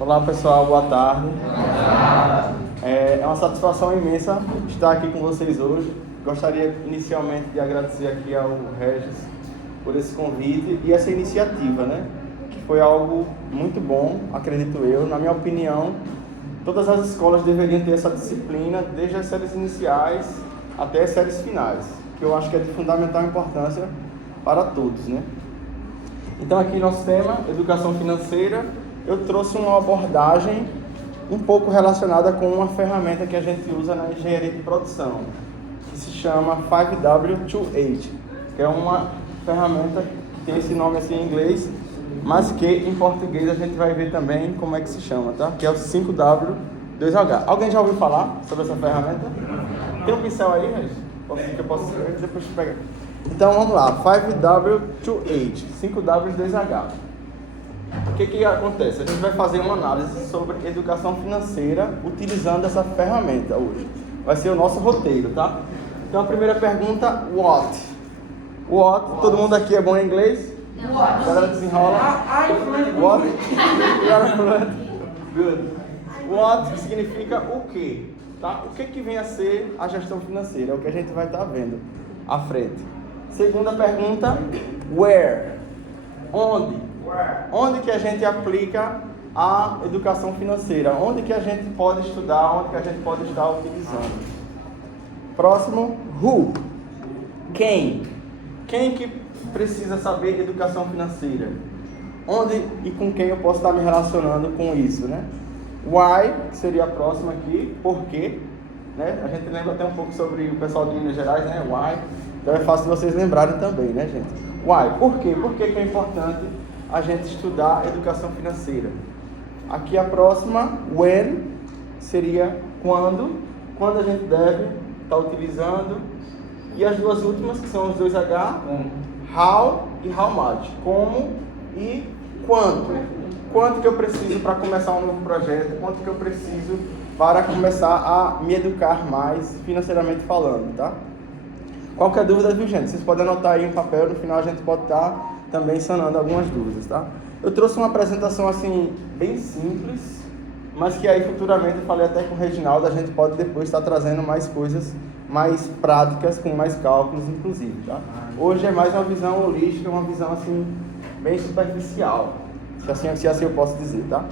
Olá pessoal, boa tarde. É uma satisfação imensa estar aqui com vocês hoje. Gostaria inicialmente de agradecer aqui ao Regis por esse convite e essa iniciativa, né? Que foi algo muito bom, acredito eu. Na minha opinião, todas as escolas deveriam ter essa disciplina, desde as séries iniciais até as séries finais, que eu acho que é de fundamental importância para todos, né? Então aqui nosso tema, educação financeira, eu trouxe uma abordagem um pouco relacionada com uma ferramenta que a gente usa na engenharia de produção, que se chama 5W28, que é uma ferramenta que tem esse nome assim em inglês, mas que em português a gente vai ver também como é que se chama, tá? Que é o 5W2H. Alguém já ouviu falar sobre essa ferramenta? Tem um pincel aí, Regis? Que eu posso escrever depois de pegar. Então vamos lá, 5W28, 5W2H. O que acontece? A gente vai fazer uma análise sobre educação financeira utilizando essa ferramenta hoje. Vai ser o nosso roteiro, tá? Então a primeira pergunta, what? What? Todo mundo aqui é bom em inglês? What? A galera desenrola. What? You are fluent? Good. What significa o quê? Tá? O que vem a ser a gestão financeira? É o que a gente vai estar vendo à frente. Segunda pergunta, where? Onde? Onde que a gente aplica a educação financeira? Onde que a gente pode estudar? Onde que a gente pode estar utilizando? Próximo, who? Quem? Quem que precisa saber educação financeira? Onde e com quem eu posso estar me relacionando com isso, né? Why, que seria a próxima aqui, por quê? Né? A gente lembra até um pouco sobre o pessoal de Minas Gerais, né? Why? Então é fácil de vocês lembrarem também, né, gente? Why? Por quê? Por que é importante a gente estudar educação financeira? Aqui a próxima, when, seria quando a gente deve estar utilizando. E as duas últimas, que são os dois H, how e how much, como e quanto. Quanto que eu preciso para começar um novo projeto, quanto que eu preciso para começar a me educar mais financeiramente falando, tá? Qualquer dúvida, viu, gente? Vocês podem anotar aí um papel, no final a gente pode estar também sanando algumas dúvidas, tá? Eu trouxe uma apresentação assim, bem simples, mas que aí futuramente, eu falei até com o Reginaldo, a gente pode depois estar trazendo mais coisas mais práticas, com mais cálculos inclusive, tá? Hoje é mais uma visão holística, uma visão assim, bem superficial, se assim eu posso dizer, tá?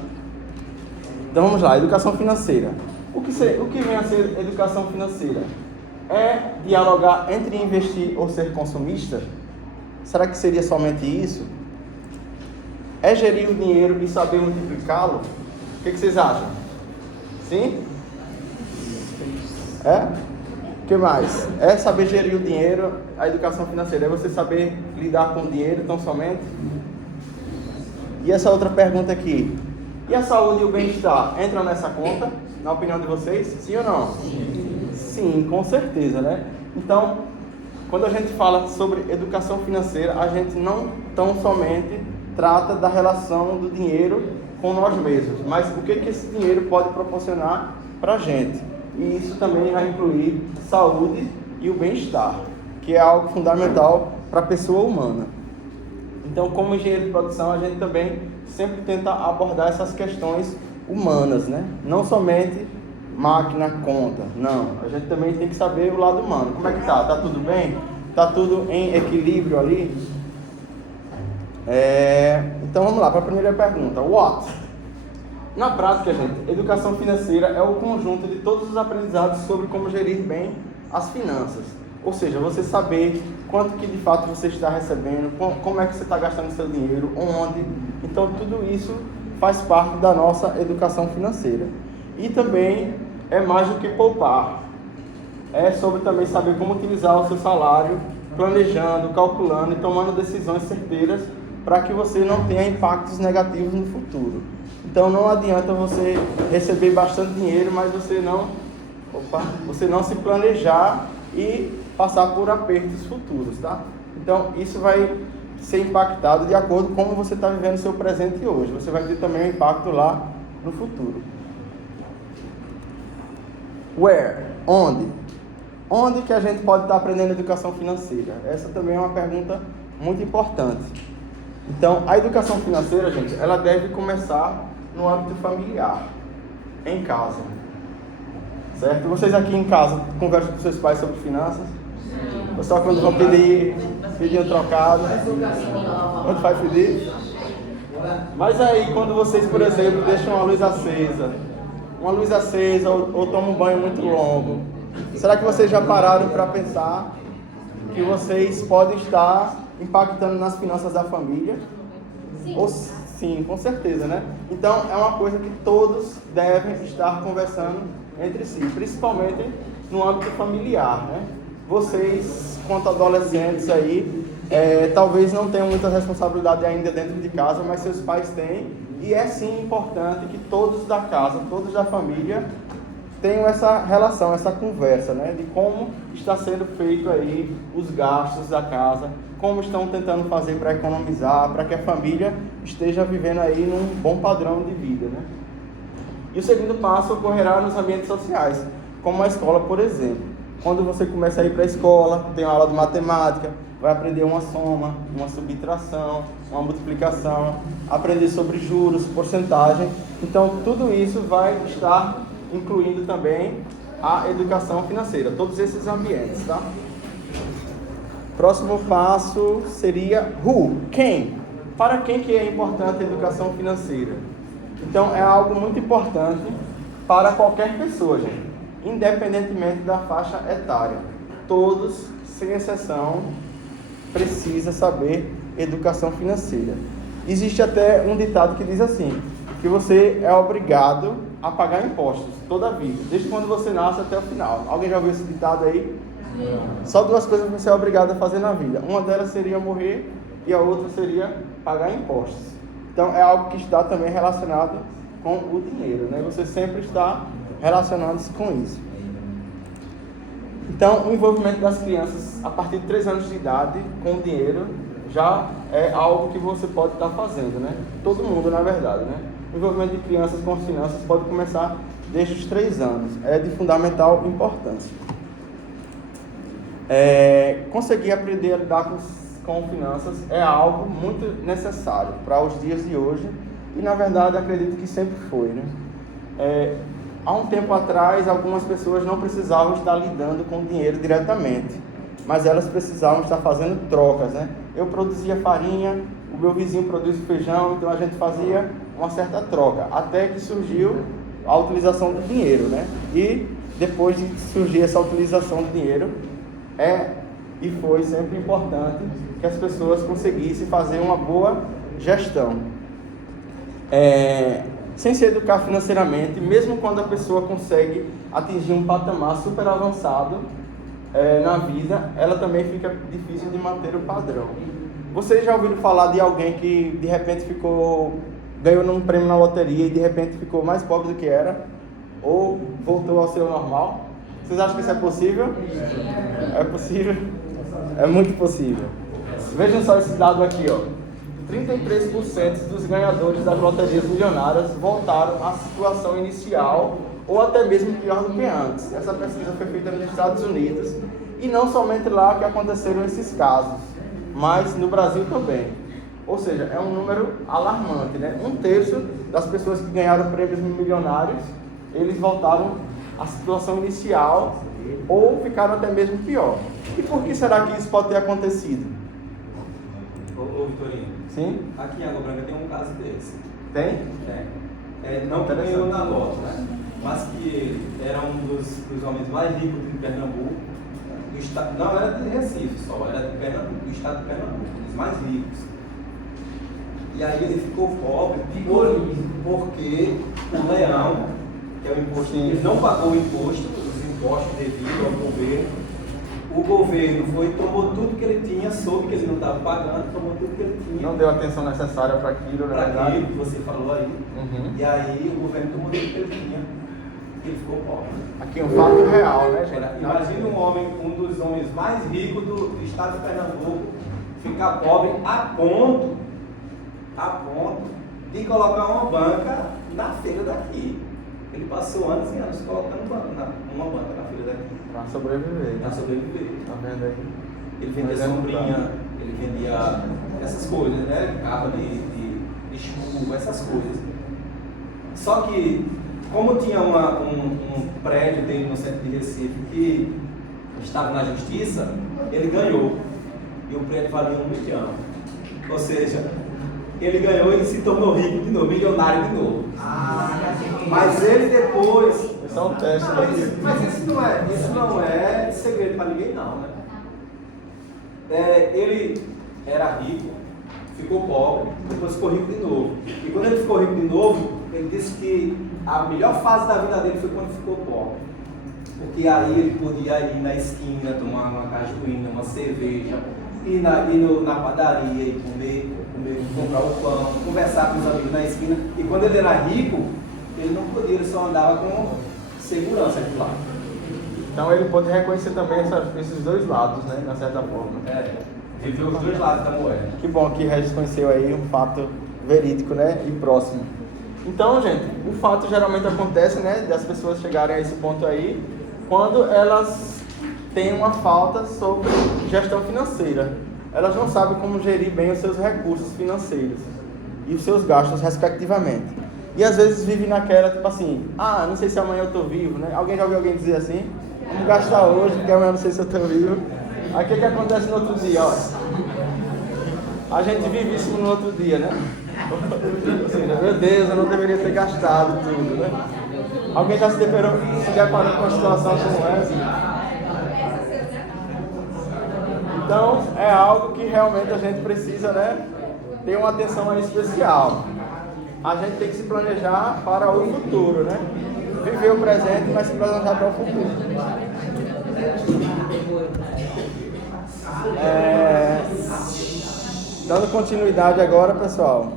Então vamos lá, educação financeira. O que vem a ser educação financeira? É dialogar entre investir ou ser consumista? Será que seria somente isso? É gerir o dinheiro e saber multiplicá-lo? O que vocês acham? Sim? É? O que mais? É saber gerir o dinheiro, a educação financeira. É você saber lidar com o dinheiro tão somente? E essa outra pergunta aqui. E a saúde e o bem-estar entram nessa conta? Na opinião de vocês? Sim ou não? Sim, com certeza, né? Então, quando a gente fala sobre educação financeira, a gente não tão somente trata da relação do dinheiro com nós mesmos, mas o que esse dinheiro pode proporcionar para a gente. E isso também vai incluir saúde e o bem-estar, que é algo fundamental para a pessoa humana. Então, como engenheiro de produção, a gente também sempre tenta abordar essas questões humanas, né? Não somente máquina, conta, não. A gente também tem que saber o lado humano. Como é que tá? Tá tudo bem? Tá tudo em equilíbrio ali? Então vamos lá para a primeira pergunta. What? Na prática, gente, educação financeira é o conjunto de todos os aprendizados sobre como gerir bem as finanças. Ou seja, você saber quanto que de fato você está recebendo, como é que você está gastando seu dinheiro, onde. Então tudo isso faz parte da nossa educação financeira. E também é mais do que poupar. É sobre também saber como utilizar o seu salário, planejando, calculando e tomando decisões certeiras para que você não tenha impactos negativos no futuro. Então não adianta você receber bastante dinheiro, mas você não se planejar e passar por apertos futuros, tá? Então isso vai ser impactado de acordo com como você está vivendo o seu presente hoje. Você vai ter também um impacto lá no futuro. Where? Onde? Onde que a gente pode estar aprendendo educação financeira? Essa também é uma pergunta muito importante. Então, a educação financeira, gente, ela deve começar no âmbito familiar, em casa. Certo? Vocês aqui em casa conversam com seus pais sobre finanças? Ou só quando vão pedir um trocado? Quando vai pedir? Mas aí, quando vocês, por exemplo, deixam uma luz acesa ou tomam um banho muito longo, será que vocês já pararam para pensar que vocês podem estar impactando nas finanças da família? Sim, com certeza, né? Então, é uma coisa que todos devem estar conversando entre si, principalmente no âmbito familiar, né? Vocês, quanto adolescentes aí, talvez não tenham muita responsabilidade ainda dentro de casa, mas seus pais têm, e é sim importante que todos da casa, todos da família, tenham essa relação, essa conversa, né? De como está sendo feito aí os gastos da casa, como estão tentando fazer para economizar, para que a família esteja vivendo aí num bom padrão de vida, né? E o segundo passo ocorrerá nos ambientes sociais, como a escola, por exemplo. Quando você começa a ir para a escola, tem uma aula de matemática, vai aprender uma soma, uma subtração, uma multiplicação, aprender sobre juros, porcentagem. Então, tudo isso vai estar incluindo também a educação financeira, todos esses ambientes, tá? Próximo passo seria quem? Para quem que é importante a educação financeira? Então, é algo muito importante para qualquer pessoa, gente, independentemente da faixa etária. Todos, sem exceção, precisam saber educação financeira. Existe até um ditado que diz assim, que você é obrigado a pagar impostos toda a vida, desde quando você nasce até o final. Alguém já ouviu esse ditado aí? Só duas coisas que você é obrigado a fazer na vida. Uma delas seria morrer e a outra seria pagar impostos. Então é algo que está também relacionado com o dinheiro, né? Você sempre está relacionando-se com isso. Então o envolvimento das crianças a partir de 3 anos de idade com o dinheiro já é algo que você pode estar fazendo, né? Todo mundo, na verdade, né? O envolvimento de crianças com as finanças pode começar desde os 3 anos. É de fundamental importância. Conseguir aprender a lidar com finanças é algo muito necessário para os dias de hoje e, na verdade, acredito que sempre foi, né? Há um tempo atrás, algumas pessoas não precisavam estar lidando com dinheiro diretamente, mas elas precisavam estar fazendo trocas, né? Eu produzia farinha, o meu vizinho produz feijão, então a gente fazia uma certa troca, até que surgiu a utilização do dinheiro, né? E depois de surgir essa utilização do dinheiro, e foi sempre importante que as pessoas conseguissem fazer uma boa gestão. Sem se educar financeiramente, mesmo quando a pessoa consegue atingir um patamar super avançado na vida, ela também fica difícil de manter o padrão. Vocês já ouviram falar de alguém que de repente ganhou um prêmio na loteria e de repente ficou mais pobre do que era? Ou voltou ao seu normal? Vocês acham que isso é possível? É possível? É muito possível. Vejam só esse dado aqui, ó. 33% dos ganhadores das loterias milionárias voltaram à situação inicial ou até mesmo pior do que antes. Essa pesquisa foi feita nos Estados Unidos e não somente lá que aconteceram esses casos, mas no Brasil também. Ou seja, é um número alarmante, né? 1/3 das pessoas que ganharam prêmios milionários, eles voltaram à situação inicial ou ficaram até mesmo pior. E por que será que isso pode ter acontecido? Ô Vitorino, sim? Aqui em Água Branca tem um caso desse. Tem? Tem. Não que ganhou na loto, né? Mas que ele era um dos homens mais ricos de Pernambuco. Não era de Recife só, era de Pernambuco, do estado de Pernambuco, dos mais ricos. E aí ele ficou pobre porque o leão, que é o imposto, ele não pagou o imposto, os impostos devido ao governo. O governo tomou tudo que ele tinha, soube que ele não estava pagando, tomou tudo que ele tinha. Não deu a atenção necessária para aquilo, na verdade. Para aquilo que você falou aí. Uhum. E aí o governo tomou tudo que ele tinha e ele ficou pobre. Aqui é um fato real, né, gente? Imagina um dos homens mais ricos do estado de Pernambuco ficar pobre a ponto de colocar uma banca na feira daqui. Ele passou anos e anos colocando uma banca na feira daqui. Para sobreviver. Para sobreviver. Tá vendo aí? Ele vendia sombrinha, ele vendia essas coisas, né? Capa de chuva, essas coisas. Só que, como tinha um prédio dele no centro de Recife que estava na justiça, ele ganhou. E o prédio valia 1 milhão. Ou seja, ele ganhou e se tornou rico de novo, milionário de novo. Mas ele depois... Isso é um teste. Mas isso não é segredo para ninguém não, né? Ele era rico, ficou pobre, depois ficou rico de novo. E quando ele ficou rico de novo, ele disse que a melhor fase da vida dele foi quando ficou pobre. Porque aí ele podia ir na esquina, tomar uma cajuína, uma cerveja, ir na padaria e comer, comprar o pão, conversar com os amigos na esquina. E quando ele era rico, ele não podia, ele só andava com segurança de lá. Então ele pode reconhecer também esses dois lados, né, de certa forma. Viveu os dois lados da moeda. Que bom que Regis conheceu aí um fato verídico, né, e próximo. Então, gente, o fato geralmente acontece, né, das pessoas chegarem a esse ponto aí, quando elas têm uma falta sobre gestão financeira. Elas não sabem como gerir bem os seus recursos financeiros e os seus gastos, respectivamente. E às vezes vivem naquela, tipo assim, não sei se amanhã eu estou vivo, né? Alguém já ouviu alguém dizer assim? Vamos gastar hoje, porque amanhã eu não sei se eu estou vivo. Aí o que acontece no outro dia? Ó, a gente vive isso no outro dia, né? Meu Deus, eu não deveria ter gastado tudo, né? Alguém já se deparou com uma situação como essa? Então, é algo que realmente a gente precisa, né, ter uma atenção aí especial. A gente tem que se planejar para o futuro, né? Viver o presente, mas se planejar para o futuro. Dando continuidade agora, pessoal.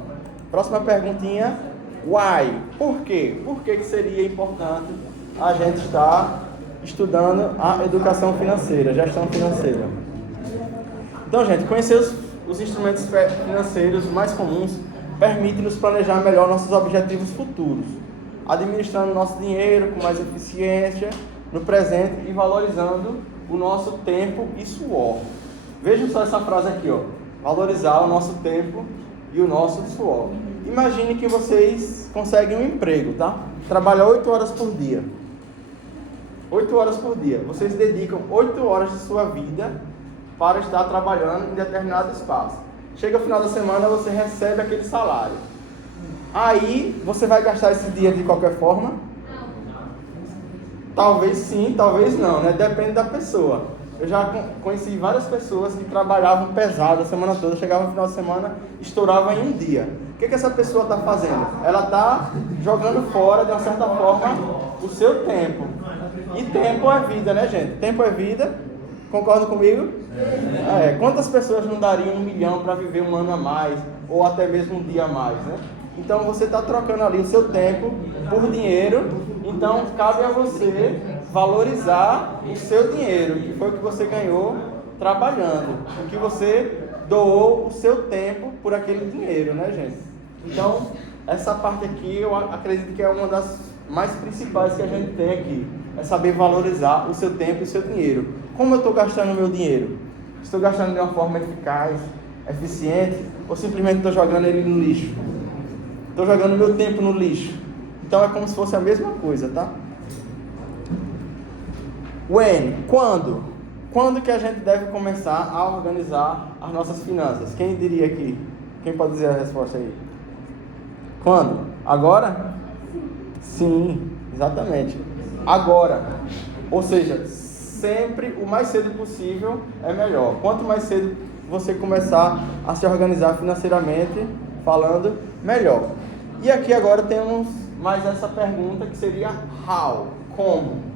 Próxima perguntinha. Why? Por quê? Por que seria importante a gente estar estudando a educação financeira, gestão financeira? Então, gente, conhecer os instrumentos financeiros mais comuns permite nos planejar melhor nossos objetivos futuros, administrando nosso dinheiro com mais eficiência no presente e valorizando o nosso tempo e suor. Vejam só essa frase aqui, ó. Valorizar o nosso tempo e o nosso suor. Imagine que vocês conseguem um emprego, tá? Trabalham 8 horas por dia. 8 horas por dia. Vocês dedicam 8 horas de sua vida para estar trabalhando em determinado espaço. Chega o final da semana, você recebe aquele salário. Aí, você vai gastar esse dia de qualquer forma? Talvez sim, talvez não, né? Depende da pessoa. Eu já conheci várias pessoas que trabalhavam pesado a semana toda, chegavam no final de semana, estourava em um dia. O que essa pessoa está fazendo? Ela está jogando fora, de uma certa forma, o seu tempo. E tempo é vida, né, gente? Tempo é vida. Concordam comigo? Quantas pessoas não dariam 1 milhão para viver um ano a mais, ou até mesmo um dia a mais, né? Então você está trocando ali o seu tempo por dinheiro, então cabe a você valorizar o seu dinheiro, que foi o que você ganhou trabalhando, o que você doou o seu tempo por aquele dinheiro, né, gente? Então, essa parte aqui eu acredito que é uma das mais principais que a gente tem aqui, é saber valorizar o seu tempo e o seu dinheiro. Como eu estou gastando o meu dinheiro? Estou gastando de uma forma eficaz, eficiente, ou simplesmente estou jogando ele no lixo? Estou jogando meu tempo no lixo. Então é como se fosse a mesma coisa, tá? When? Quando? Quando que a gente deve começar a organizar as nossas finanças? Quem diria aqui? Quem pode dizer a resposta aí? Quando? Agora? Sim, exatamente. Agora. Ou seja, sempre o mais cedo possível é melhor. Quanto mais cedo você começar a se organizar financeiramente, falando, melhor. E aqui agora temos mais essa pergunta que seria how? Como?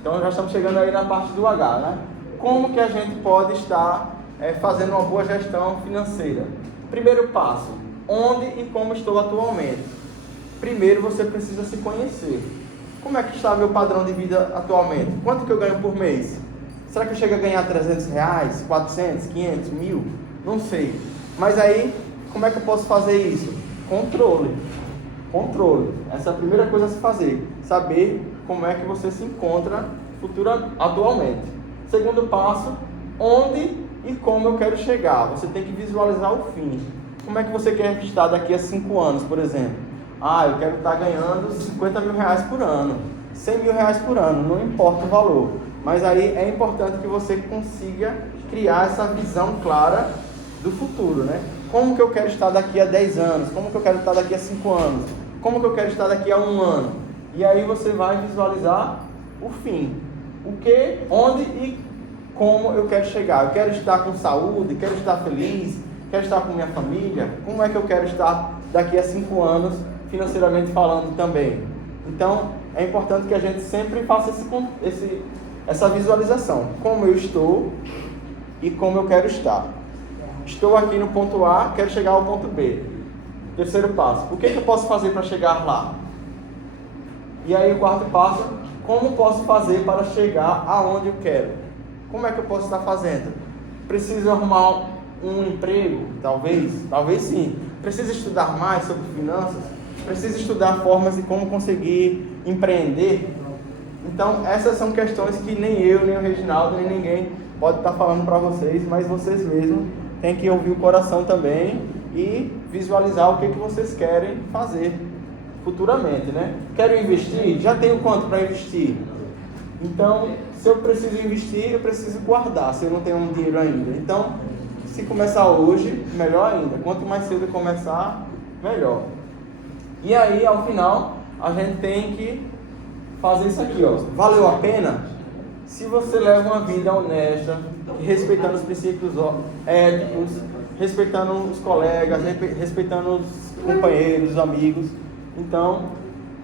Então já estamos chegando aí na parte do H, né? Como que a gente pode estar fazendo uma boa gestão financeira? Primeiro passo, onde e como estou atualmente? Primeiro você precisa se conhecer. Como é que está meu padrão de vida atualmente? Quanto que eu ganho por mês? Será que eu chego a ganhar R$300, 400, 500, 1.000? Não sei. Mas aí, como é que eu posso fazer isso? Controle. Controle. Essa é a primeira coisa a se fazer. Saber como é que você se encontra atualmente. Segundo passo, onde e como eu quero chegar. Você tem que visualizar o fim. Como é que você quer estar daqui a 5 anos, por exemplo? eu quero estar ganhando 50 mil reais por ano, 100 mil reais por ano, não importa o valor. Mas aí é importante que você consiga criar essa visão clara do futuro, né? Como que eu quero estar daqui a 10 anos? Como que eu quero estar daqui a 5 anos? Como que eu quero estar daqui a 1 ano? E aí você vai visualizar o fim. O que, onde e como eu quero chegar. Eu quero estar com saúde, quero estar feliz, quero estar com minha família. Como é que eu quero estar daqui a 5 anos, financeiramente falando também? Então, é importante que a gente sempre faça essa visualização. Como eu estou e como eu quero estar. Estou aqui no ponto A, quero chegar ao ponto B. Terceiro passo, o que eu posso fazer para chegar lá? E aí o quarto passo, como posso fazer para chegar aonde eu quero? Como é que eu posso estar fazendo? Preciso arrumar um emprego? Talvez sim. Preciso estudar mais sobre finanças? Preciso estudar formas de como conseguir empreender? Então, essas são questões que nem eu, nem o Reginaldo, nem ninguém pode estar falando para vocês, mas vocês mesmos têm que ouvir o coração também e visualizar o que vocês querem fazer futuramente, né? Quero investir? Já tenho quanto para investir? Então, se eu preciso investir, eu preciso guardar, se eu não tenho um dinheiro ainda. Então, se começar hoje, melhor ainda. Quanto mais cedo começar, melhor. E aí, ao final, a gente tem que fazer isso aqui, ó. Valeu a pena? Se você leva uma vida honesta, respeitando os princípios éticos, respeitando os colegas, respeitando os companheiros, os amigos, então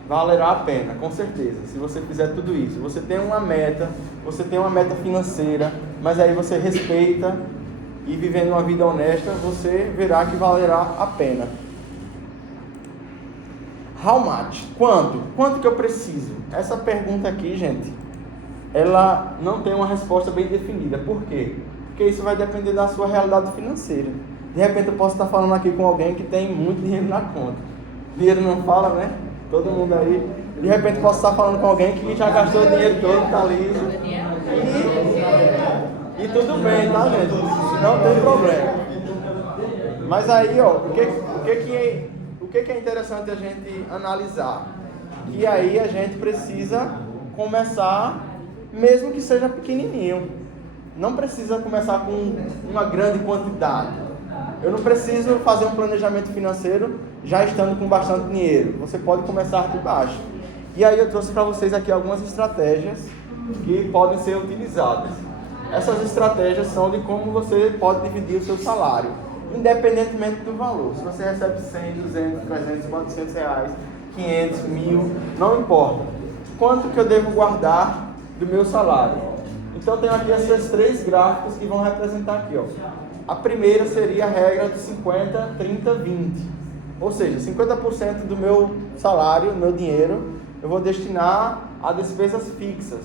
valerá a pena, com certeza. Se você fizer tudo isso, você tem uma meta financeira, mas aí você respeita e vivendo uma vida honesta, você verá que valerá a pena. How much? Quanto? Quanto que eu preciso? Essa pergunta aqui, gente, ela não tem uma resposta bem definida. Por quê? Porque isso vai depender da sua realidade financeira. De repente eu posso estar falando aqui com alguém que tem muito dinheiro na conta. Dinheiro não fala, né? Todo mundo aí. De repente eu posso estar falando com alguém que já gastou o dinheiro todo, tá liso. E tudo bem, tá, gente? Não tem problema. Mas aí, ó, o que é interessante a gente analisar? E aí a gente precisa começar, mesmo que seja pequenininho. Não precisa começar com uma grande quantidade. Eu não preciso fazer um planejamento financeiro já estando com bastante dinheiro. Você pode começar de baixo. E aí eu trouxe para vocês aqui algumas estratégias que podem ser utilizadas. Essas estratégias são de como você pode dividir o seu salário, independentemente do valor. Se você recebe 100, 200, 300, 400 reais, 500, 1.000, não importa. Quanto que eu devo guardar do meu salário? Então, tenho aqui esses 3 gráficos que vão representar aqui, ó. A primeira seria a regra de 50, 30, 20. Ou seja, 50% do meu salário, do meu dinheiro, eu vou destinar a despesas fixas.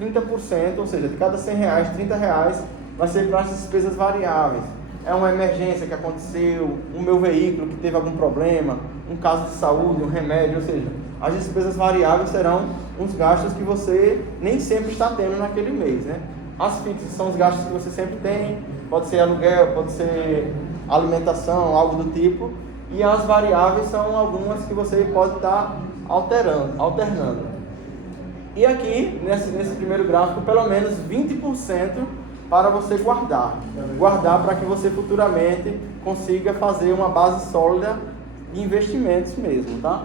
30%, ou seja, de cada 100 reais, 30 reais vai ser para as despesas variáveis. É uma emergência que aconteceu, o meu veículo que teve algum problema, um caso de saúde, um remédio, ou seja, as despesas variáveis serão uns gastos que você nem sempre está tendo naquele mês, né? As fixas são os gastos que você sempre tem, pode ser aluguel, pode ser alimentação, algo do tipo, e as variáveis são algumas que você pode estar alternando. E aqui, nesse primeiro gráfico, pelo menos 20% para você guardar para que você futuramente consiga fazer uma base sólida de investimentos mesmo, tá?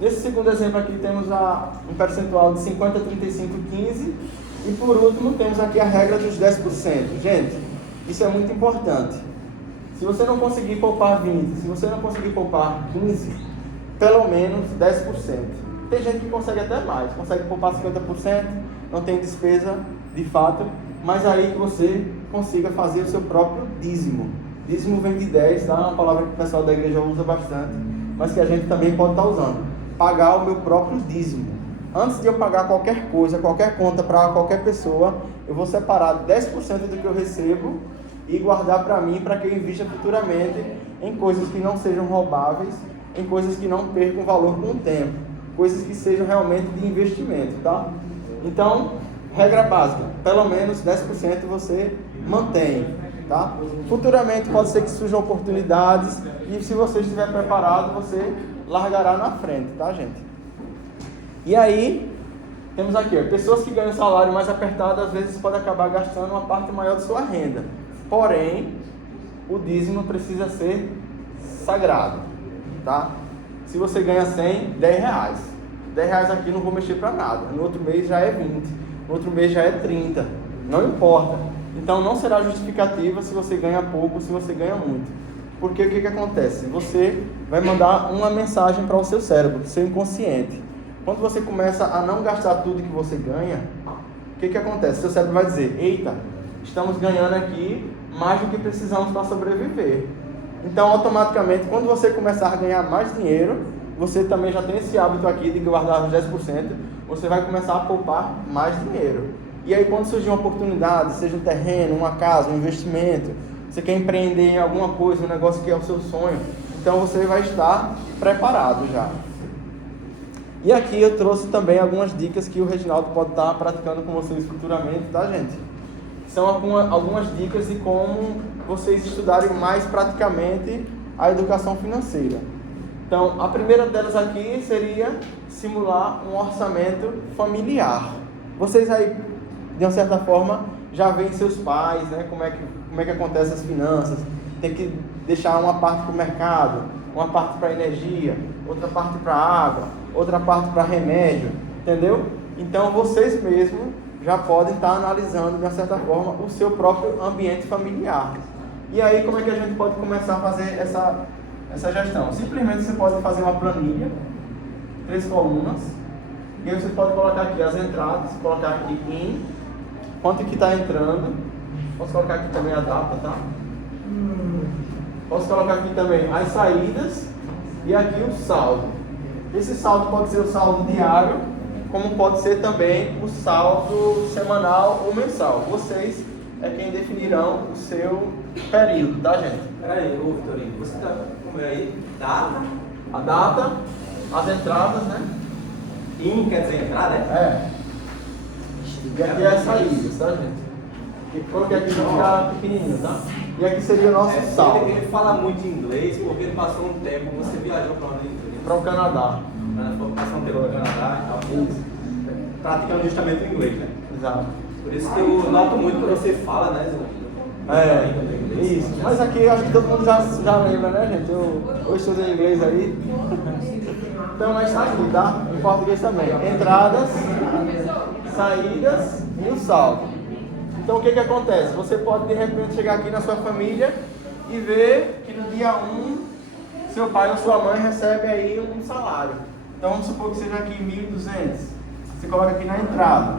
Nesse segundo exemplo aqui temos um percentual de 50, 35, 15 e por último temos aqui a regra dos 10%. Gente, isso é muito importante. Se você não conseguir poupar 20, se você não conseguir poupar 15, pelo menos 10%. Tem gente que consegue até mais, consegue poupar 50%, não tem despesa de fato, mas aí que você consiga fazer o seu próprio dízimo. Dízimo vem de 10, tá? É uma palavra que o pessoal da igreja usa bastante, mas que a gente também pode estar usando. Pagar o meu próprio dízimo. Antes de eu pagar qualquer coisa, qualquer conta para qualquer pessoa, eu vou separar 10% do que eu recebo e guardar para mim, para que eu invista futuramente em coisas que não sejam roubáveis, em coisas que não percam valor com o tempo, coisas que sejam realmente de investimento, tá? Então, regra básica, pelo menos 10% você mantém, tá? Futuramente pode ser que surjam oportunidades e se você estiver preparado, você largará na frente, tá, gente? E aí, temos aqui, ó, pessoas que ganham salário mais apertado, às vezes podem acabar gastando uma parte maior de sua renda. Porém, o dízimo precisa ser sagrado, tá? Se você ganha 100, 10 reais. 10 reais aqui não vou mexer para nada. No outro mês já é 20, no outro mês já é 30. Não importa. Então não será justificativa se você ganha pouco ou se você ganha muito. Porque o que acontece? Você vai mandar uma mensagem para o seu cérebro, seu inconsciente. Quando você começa a não gastar tudo que você ganha, o que acontece? Seu cérebro vai dizer: eita, estamos ganhando aqui mais do que precisamos para sobreviver. Então, automaticamente, quando você começar a ganhar mais dinheiro, você também já tem esse hábito aqui de guardar os 10%, você vai começar a poupar mais dinheiro. E aí, quando surgir uma oportunidade, seja um terreno, uma casa, um investimento, você quer empreender em alguma coisa, um negócio que é o seu sonho, então você vai estar preparado já. E aqui eu trouxe também algumas dicas que o Reginaldo pode estar praticando com vocês futuramente, tá, gente? São algumas dicas de como vocês estudarem mais praticamente a educação financeira. Então, a primeira delas aqui seria simular um orçamento familiar. Vocês aí, de uma certa forma, já veem seus pais, né? Como é que acontecem as finanças. Tem que deixar uma parte para o mercado, uma parte para energia, outra parte para água, outra parte para remédio, entendeu? Então, vocês mesmos já podem estar analisando, de uma certa forma, o seu próprio ambiente familiar. E aí, como é que a gente pode começar a fazer essa gestão? Simplesmente você pode fazer uma planilha, 3 colunas, e aí você pode colocar aqui as entradas, colocar aqui em, quanto que está entrando, posso colocar aqui também a data, tá? Posso colocar aqui também as saídas e aqui o saldo. Esse saldo pode ser o saldo diário, como pode ser também o saldo semanal ou mensal. Vocês é quem definirão o seu período, tá, gente? Peraí, ô Vitorinho, você tá como é aí? Data? A data, as entradas, né? Quer dizer entrada, é? E aqui é as saídas, tá, gente? E coloquei aqui para ficar pequenininho, tá? E aqui seria o nosso saldo. Ele fala muito inglês porque ele passou um tempo, você viajou para onde? Para o Canadá. Passou um tempo no Canadá e tal. Praticando justamente o inglês, né? Exato. Por isso que eu noto muito que você fala, né, Zé? Isso. Mas aqui acho que todo mundo já lembra, né, gente? Eu estudei inglês aí. Então, mas está aqui, tá? Em português também. Entradas, saídas e o saldo. Então, o que acontece? Você pode, de repente, chegar aqui na sua família e ver que no dia 1, seu pai ou sua mãe recebe aí um salário. Então, vamos supor que seja aqui 1.200. Você coloca aqui na entrada.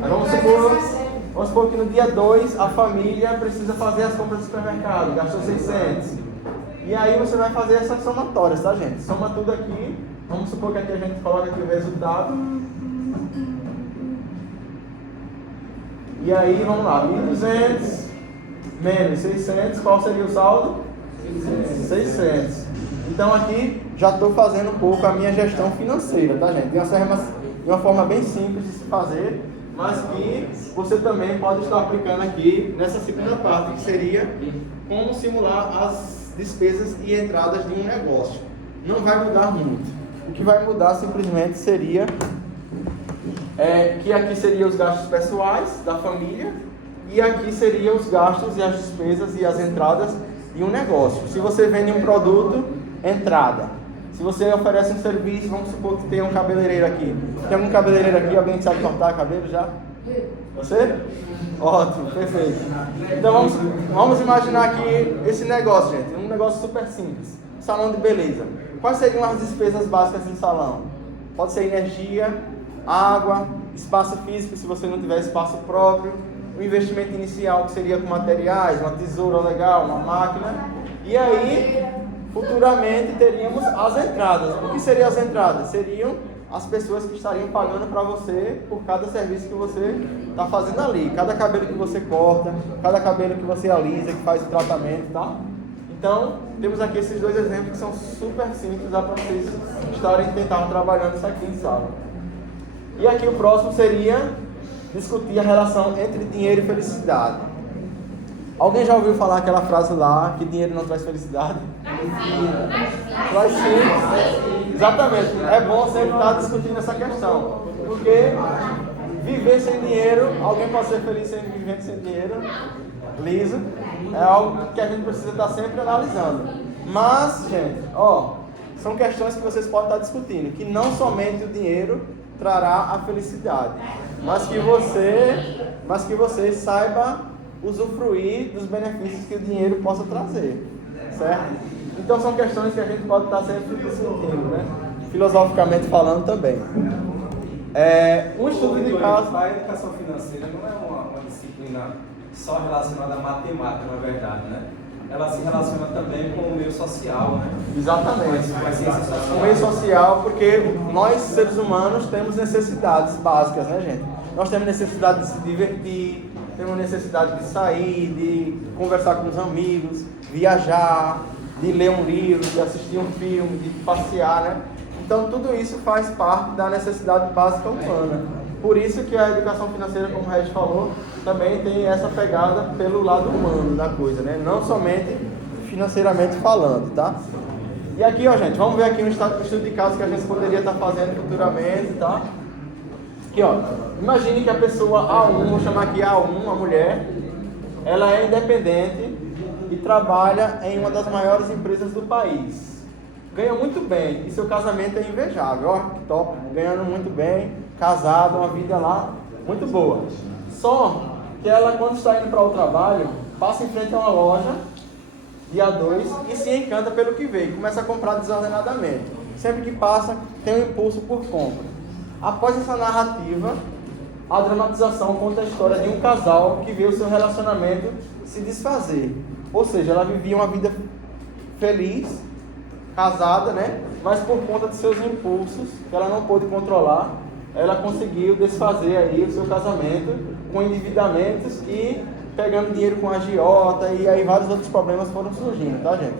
Mas vamos supor que no dia 2 a família precisa fazer as compras do supermercado, gastou 600. E aí você vai fazer essas somatórias, tá, gente? Soma tudo aqui. Vamos supor que aqui a gente coloca aqui o resultado. E aí, vamos lá, 1.200 menos 600, qual seria o saldo? 600. Então aqui já estou fazendo um pouco a minha gestão financeira, tá, gente? De uma forma bem simples de se fazer, mas que você também pode estar aplicando aqui nessa segunda parte, que seria como simular as despesas e entradas de um negócio. Não vai mudar muito. O que vai mudar simplesmente seria que aqui seriam os gastos pessoais da família e aqui seriam os gastos e as despesas e as entradas de um negócio. Se você vende um produto, entrada. Se você oferece um serviço, vamos supor que tem um cabeleireiro aqui. Tem algum cabeleireiro aqui? Alguém que sabe cortar cabelo já? Você? Ótimo, perfeito. Então vamos imaginar aqui esse negócio, gente. Um negócio super simples. Salão de beleza. Quais seriam as despesas básicas do salão? Pode ser energia, água, espaço físico se você não tiver espaço próprio, o investimento inicial que seria com materiais, uma tesoura legal, uma máquina, e aí futuramente teríamos as entradas. O que seriam as entradas? Seriam as pessoas que estariam pagando para você por cada serviço que você está fazendo ali, cada cabelo que você corta, cada cabelo que você alisa, que faz o tratamento, tá? Então, temos aqui esses dois exemplos que são super simples, dá para vocês estarem tentando trabalhando isso aqui em sala. E aqui o próximo seria discutir a relação entre dinheiro e felicidade. Alguém já ouviu falar aquela frase lá, que dinheiro não traz felicidade? Traz sim. Exatamente. É bom sempre estar discutindo essa questão. Porque viver sem dinheiro, alguém pode ser feliz sem viver sem dinheiro, liso, é algo que a gente precisa estar sempre analisando. Mas, gente, são questões que vocês podem estar discutindo, que não somente o dinheiro trará a felicidade, mas que você saiba usufruir dos benefícios que o dinheiro possa trazer, certo? Então são questões que a gente pode estar sempre discutindo, né? Filosoficamente falando também. Um estudo de caso... A educação financeira não é uma disciplina só relacionada à matemática, na verdade, né? Ela se relaciona também com o meio social, né? Exatamente. Com a ciência social. O meio social, porque nós, seres humanos, temos necessidades básicas, né, gente? Nós temos necessidade de se divertir, temos necessidade de sair, de conversar com os amigos, viajar, de ler um livro, de assistir um filme, de passear, né? Então, tudo isso faz parte da necessidade básica humana. Por isso que a educação financeira, como o Regis falou, também tem essa pegada pelo lado humano da coisa, né? Não somente financeiramente falando, tá? E aqui, gente, vamos ver aqui um estudo de caso que a gente poderia estar fazendo futuramente, tá? Aqui, imagine que a pessoa A1, vou chamar aqui A1, a mulher, ela é independente e trabalha em uma das maiores empresas do país. Ganha muito bem e seu casamento é invejável, que top, ganhando muito bem, casado, uma vida lá muito boa. Só que ela, quando está indo para o trabalho, passa em frente a uma loja de A2 e se encanta pelo que vê, começa a comprar desordenadamente. Sempre que passa, tem um impulso por compra. Após essa narrativa, a dramatização conta a história de um casal que vê o seu relacionamento se desfazer. Ou seja, ela vivia uma vida feliz, casada, né? Mas por conta de seus impulsos, que ela não pôde controlar, ela conseguiu desfazer aí o seu casamento com endividamentos e pegando dinheiro com agiota, e aí vários outros problemas foram surgindo, tá, gente?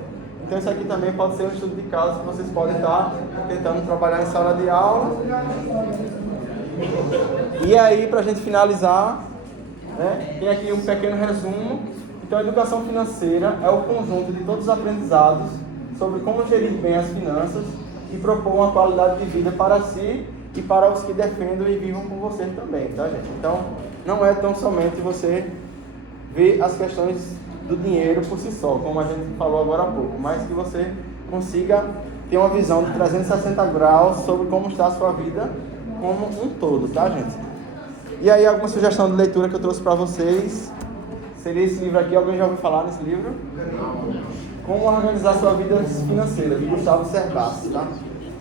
Então isso aqui também pode ser um estudo de caso que vocês podem estar tentando trabalhar em sala de aula. E aí, pra gente finalizar, né, tem aqui um pequeno resumo. Então a educação financeira é o conjunto de todos os aprendizados sobre como gerir bem as finanças e propor uma qualidade de vida para si e para os que defendem e vivam com você também, tá, gente? Então, não é tão somente você ver as questões do dinheiro por si só, como a gente falou agora há pouco, mas que você consiga ter uma visão de 360 graus sobre como está a sua vida como um todo, tá, gente? E aí, alguma sugestão de leitura que eu trouxe para vocês seria esse livro aqui. Alguém já ouviu falar nesse livro? Como Organizar Sua Vida Financeira, de Gustavo Cerbasi, tá?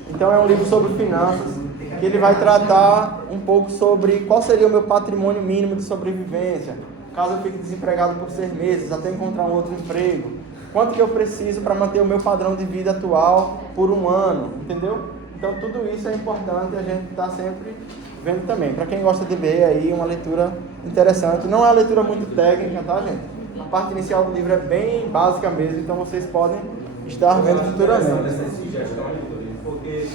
Então é um livro sobre finanças, que ele vai tratar um pouco sobre qual seria o meu patrimônio mínimo de sobrevivência, caso eu fique desempregado por 6 meses, até encontrar um outro emprego. Quanto que eu preciso para manter o meu padrão de vida atual por 1 ano, entendeu? Então tudo isso é importante a gente estar sempre vendo também. Para quem gosta de ler aí, uma leitura interessante. Não é uma leitura muito técnica, tá, gente? A parte inicial do livro é bem básica mesmo, então vocês podem estar vendo futuramente. Essa sugestão, porque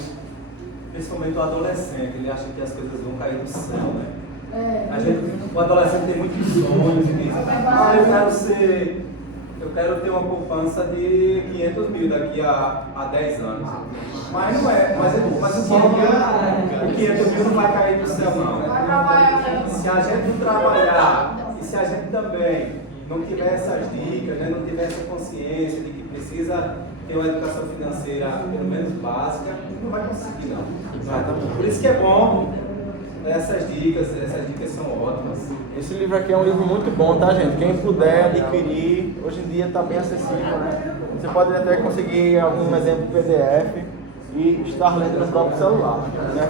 principalmente o adolescente, ele acha que as coisas vão cair do céu, né? O adolescente tem muitos sonhos e diz, eu quero ter uma poupança de 500 mil daqui a 10 anos. Mas não é, mas o 500 mil não vai cair do céu não, né? Se a gente trabalhar e se a gente também não tiver essas dicas, né, não tiver essa consciência de que precisa ter uma educação financeira pelo menos básica, não vai conseguir não. Por isso que é bom essas dicas são ótimas. Esse livro aqui é um livro muito bom, tá, gente? Quem puder adquirir, hoje em dia está bem acessível, né? Você pode até conseguir algum exemplo PDF e estar lendo no próprio celular, né?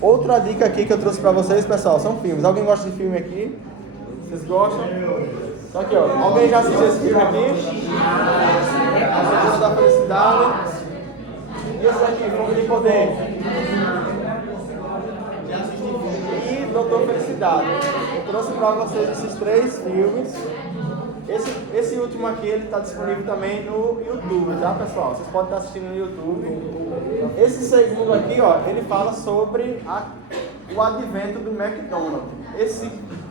Outra dica aqui que eu trouxe para vocês, pessoal, são filmes. Alguém gosta de filme aqui? Vocês gostam? Então aqui, ó. Alguém já assistiu esse filme aqui? A Sociedade da Felicidade. E esse aqui, Fome de Poder. E Doutor Felicidade. Eu trouxe para vocês esses 3 filmes. Esse último aqui, ele está disponível também no YouTube, tá, pessoal? Vocês podem estar assistindo no YouTube. Esse segundo aqui, ó, ele fala sobre o advento do McDonald's.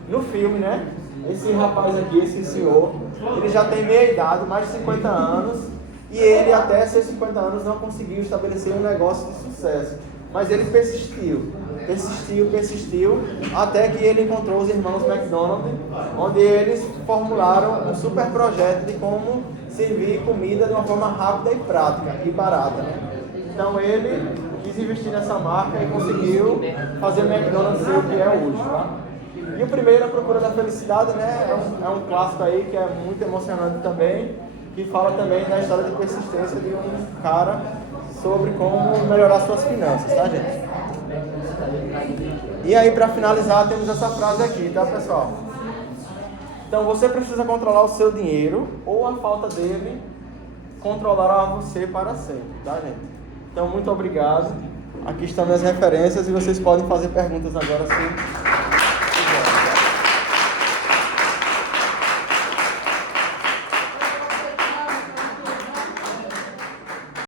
No filme, né? Esse rapaz aqui, esse senhor, ele já tem meia idade, mais de 50 anos, E ele, até seus 50 anos, não conseguiu estabelecer um negócio de sucesso. Mas ele persistiu, até que ele encontrou os irmãos McDonald, onde eles formularam um super projeto de como servir comida de uma forma rápida e prática e barata, né? Então ele quis investir nessa marca e conseguiu fazer o McDonald's ser o que é hoje, tá? E o primeiro, A Procura da Felicidade, né? É um clássico aí que é muito emocionante também, que fala também da história de persistência de um cara sobre como melhorar suas finanças, tá, gente? E aí, para finalizar, temos essa frase aqui, tá, pessoal? Então, você precisa controlar o seu dinheiro ou a falta dele controlará você para sempre, tá, gente? Então, muito obrigado. Aqui estão minhas referências e vocês podem fazer perguntas agora, sim.